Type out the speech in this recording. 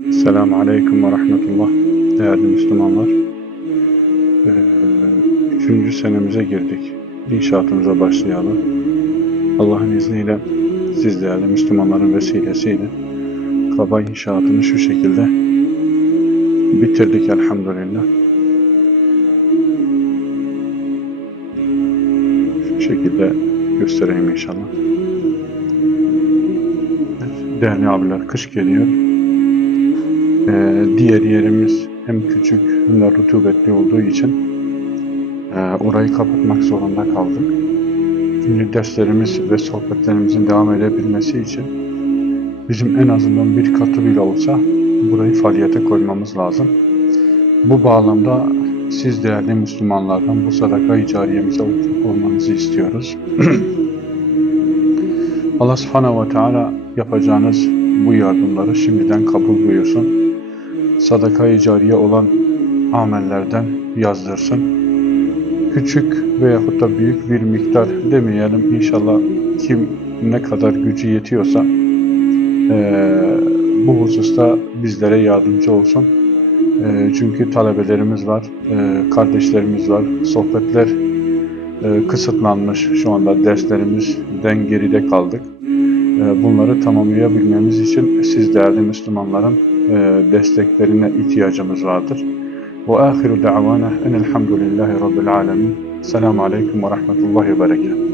Selamun Aleyküm ve Rahmetullah değerli Müslümanlar. Ee, üçüncü senemize girdik. İnşaatımıza başlayalım. Allah'ın izniyle siz değerli Müslümanların vesilesiyle kaba inşaatını şu şekilde bitirdik elhamdülillah. Şu şekilde göstereyim inşallah. Değerli abiler kış geliyor. Ee, diğer yerimiz hem küçük hem de rutubetli olduğu için e, orayı kapatmak zorunda kaldık. Şimdi derslerimiz ve sohbetlerimizin devam edebilmesi için bizim en azından bir katı bile olsa burayı faaliyete koymamız lazım. Bu bağlamda siz değerli Müslümanlardan bu sadaka-i cariyemize ortak olmanızı istiyoruz. Allah subhanahu ve teala yapacağınız bu yardımları şimdiden kabul buyursun. Sadaka-i cariye olan amellerden yazdırsın. Küçük veyahut da büyük bir miktar demeyelim inşallah kim ne kadar gücü yetiyorsa eee, bu hususta bizlere yardımcı olsun. Eee, çünkü talebelerimiz var, eee, kardeşlerimiz var, sohbetler eee, kısıtlanmış şu anda derslerimizden geride kaldık. Eee, Bunları tamamlayabilmemiz için siz değerli Müslümanların eee, desteklerine ihtiyacımız vardır. Ve ahiru da'vana enelhamdülillahi rabbil alemin. Selamun aleyküm ve rahmetullahi ve berekatuhu.